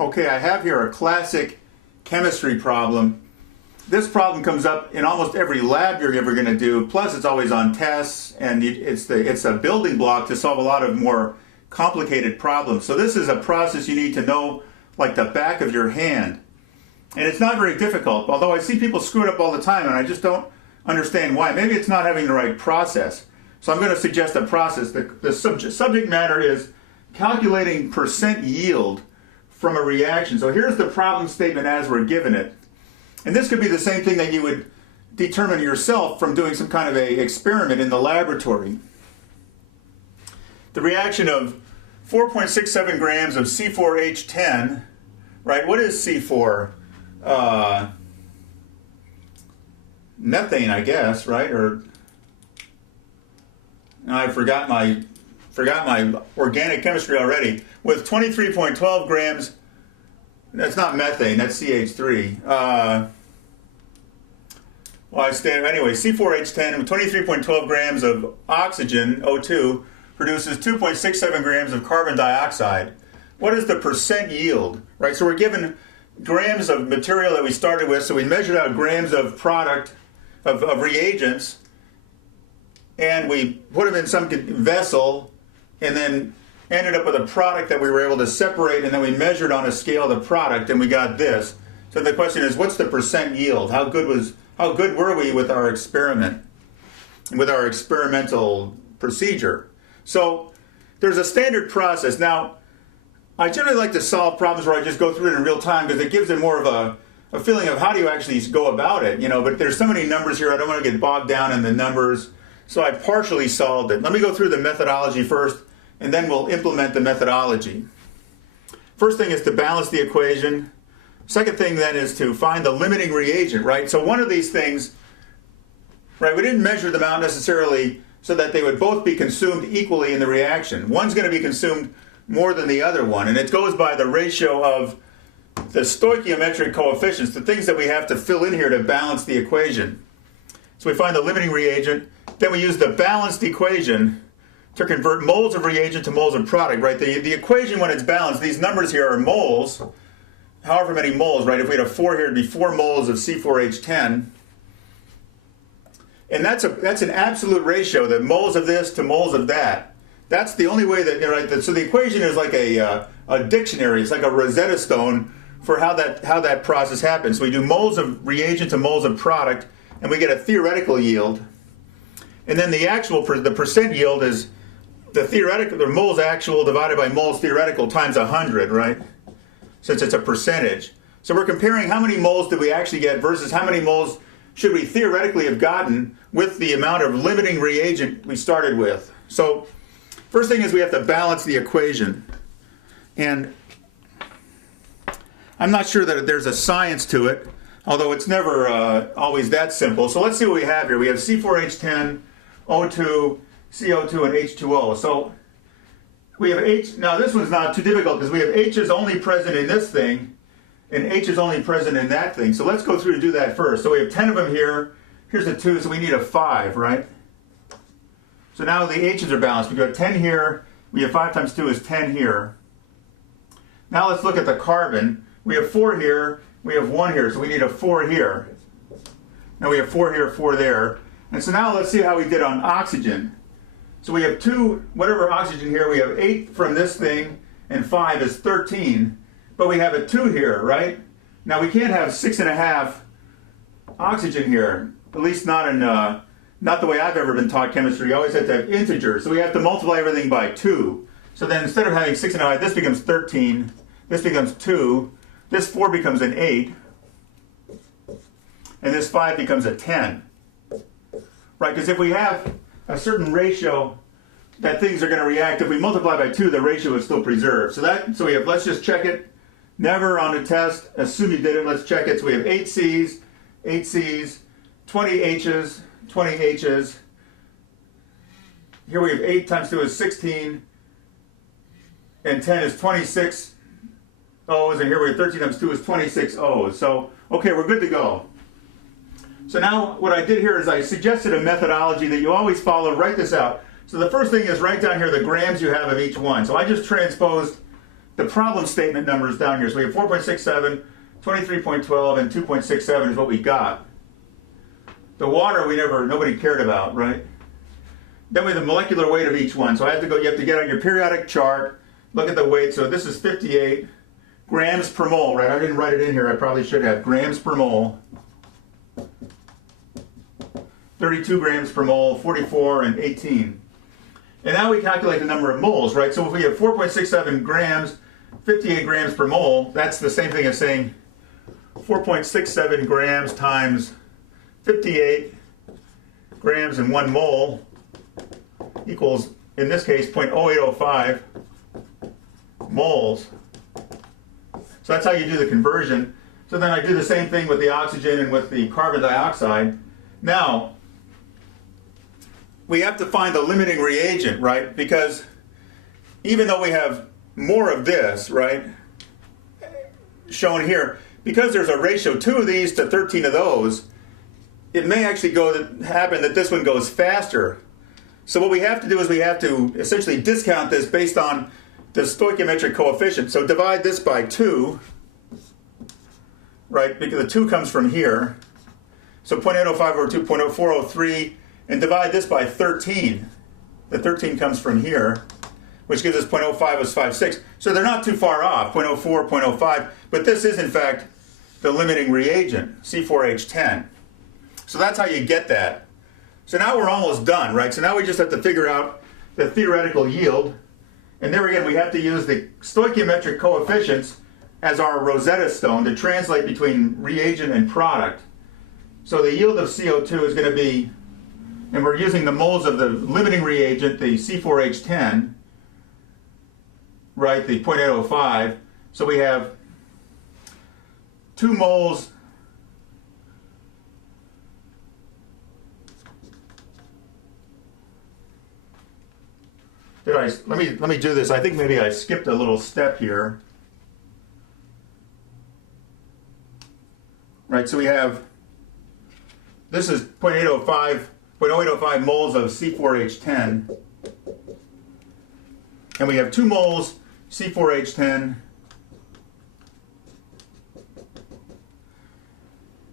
Okay, I have here a classic chemistry problem. This problem comes up in almost every lab you're ever going to do, plus it's always on tests, and it's a building block to solve a lot of more complicated problems. So this is a process you need to know like the back of your hand. And it's not very difficult, although I see people screw it up all the time, and I just don't understand why. Maybe it's not having the right process. So I'm going to suggest a process. The subject matter is calculating percent yield from a reaction. So here's the problem statement as we're given it. And this could be the same thing that you would determine yourself from doing some kind of a experiment in the laboratory. The reaction of 4.67 grams of C4H10, right? What is C4? Methane, I guess, right? Or I forgot my organic chemistry already. With 23.12 grams, that's not methane, that's CH3. Anyway, C4H10 with 23.12 grams of oxygen, O2, produces 2.67 grams of carbon dioxide. What is the percent yield? Right, so we're given grams of material that we started with, so we measured out grams of product, of reagents, and we put them in some vessel, and then ended up with a product that we were able to separate, and then we measured on a scale the product, and we got this. So the question is, what's the percent yield? How good were we with our experiment, with our experimental procedure? So there's a standard process. Now, I generally like to solve problems where I just go through it in real time because it gives it more of a feeling of how do you actually go about it, but there's so many numbers here, I don't want to get bogged down in the numbers, so I partially solved it. Let me go through the methodology first, and then we'll implement the methodology. First thing is to balance the equation. Second thing then is to find the limiting reagent, right? So one of these things, right, we didn't measure them out necessarily so that they would both be consumed equally in the reaction. One's going to be consumed more than the other one, and it goes by the ratio of the stoichiometric coefficients, the things that we have to fill in here to balance the equation. So we find the limiting reagent, then we use the balanced equation to convert moles of reagent to moles of product, right? The equation, when it's balanced, these numbers here are moles, however many moles, right? If we had a 4 here, it'd be 4 moles of C4H10. And that's an absolute ratio, the moles of this to moles of that. That's the only way that, right? So the equation is like a dictionary. It's like a Rosetta Stone for how that process happens. So we do moles of reagent to moles of product, and we get a theoretical yield. And then the percent yield is the moles actual divided by moles theoretical times 100, right? Since it's a percentage. So we're comparing how many moles did we actually get versus how many moles should we theoretically have gotten with the amount of limiting reagent we started with. So first thing is we have to balance the equation. And I'm not sure that there's a science to it, although it's never always that simple. So let's see what we have here. We have C4H10, O2, CO2, and H2O. So we have H. Now this one's not too difficult because we have H is only present in this thing, and H is only present in that thing. So let's go through to do that first. So we have 10 of them here. Here's a 2, so we need a 5, right? So now the H's are balanced. We've got 10 here. We have 5 times 2 is 10 here. Now let's look at the carbon. We have 4 here. We have 1 here, so we need a 4 here. Now we have 4 here, 4 there. And so now let's see how we did on oxygen. So we have 2, whatever oxygen here, we have 8 from this thing, and 5 is 13. But we have a 2 here, right? Now we can't have 6.5 oxygen here, at least not the way I've ever been taught chemistry. You always have to have integers. So we have to multiply everything by 2. So then instead of having 6.5, this becomes 13, this becomes 2, this 4 becomes an 8, and this 5 becomes a 10. Right, because if we have a certain ratio that things are going to react, if we multiply by 2, the ratio is still preserved. So we have, let's just check it. Never on a test, assume you did it, let's check it. So we have 8 C's, 20 H's, 20 H's. Here we have 8 times 2 is 16, and 10 is 26 O's, and here we have 13 times 2 is 26 O's. So, okay, we're good to go. So now what I did here is I suggested a methodology that you always follow. Write this out. So the first thing is write down here the grams you have of each one. So I just transposed the problem statement numbers down here. So we have 4.67, 23.12, and 2.67 is what we got. The water nobody cared about, right? Then we have the molecular weight of each one. So you have to get on your periodic chart, look at the weight. So this is 58 grams per mole, right? I didn't write it in here. I probably should have. Grams per mole. 32 grams per mole, 44, and 18. And now we calculate the number of moles, right? So if we have 4.67 grams, 58 grams per mole, that's the same thing as saying 4.67 grams times 58 grams in 1 mole equals, in this case, 0.0805 moles. So that's how you do the conversion. So then I do the same thing with the oxygen and with the carbon dioxide. Now, we have to find the limiting reagent, right? Because even though we have more of this, right, shown here, because there's a ratio 2 of these to 13 of those, it may actually happen that this one goes faster. So what we have to do is we have to essentially discount this based on the stoichiometric coefficient. So divide this by 2, right, because the 2 comes from here. So 0.805 over 2, 0.0403, and divide this by 13. The 13 comes from here, which gives us 0.05 is 5.6. So they're not too far off, 0.04, 0.05, but this is in fact the limiting reagent, C4H10. So that's how you get that. So now we're almost done, right? So now we just have to figure out the theoretical yield. And there again, we have to use the stoichiometric coefficients as our Rosetta Stone to translate between reagent and product. So the yield of CO2 is going to be, and we're using the moles of the limiting reagent, the C4H10, right, the 0.805. So we have 2 moles let me do this. I think maybe I skipped a little step here. Right, so we have, this is 0.0805 moles of C4H10. And we have 2 moles C4H10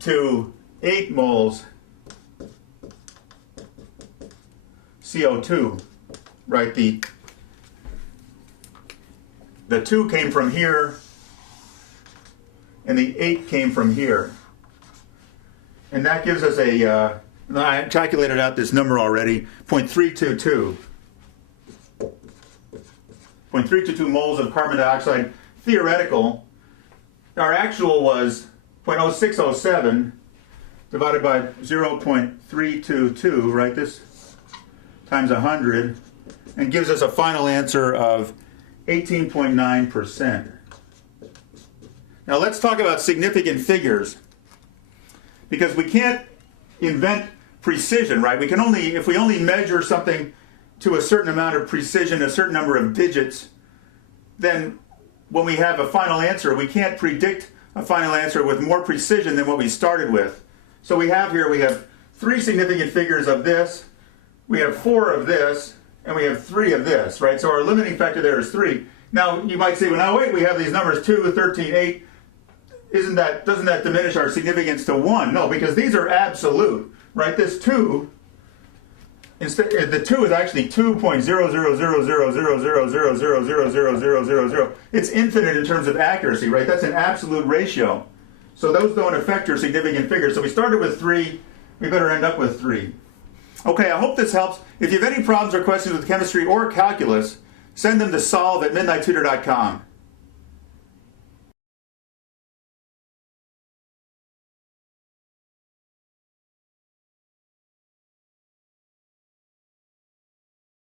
to 8 moles CO2. Right, the 2 came from here, and the 8 came from here. And that gives us I calculated out this number already, 0.322. 0.322 moles of carbon dioxide, theoretical. Our actual was 0.0607 divided by 0.322, right, this times 100. And gives us a final answer of 18.9%. Now let's talk about significant figures. Because we can't invent precision, right? We can only, if we only measure something to a certain amount of precision, a certain number of digits, then when we have a final answer, we can't predict a final answer with more precision than what we started with. So we have 3 significant figures of this, we have 4 of this, and we have 3 of this, right? So our limiting factor there is 3. Now, you might say, well, now wait, we have these numbers 2, 13, 8. Doesn't that diminish our significance to 1? No, because these are absolute, right? This 2, the 2 is actually 2.000000000000000. It's infinite in terms of accuracy, right? That's an absolute ratio. So those don't affect your significant figures. So we started with 3. We better end up with 3. Okay, I hope this helps. If you have any problems or questions with chemistry or calculus, send them to solve@midnighttutor.com.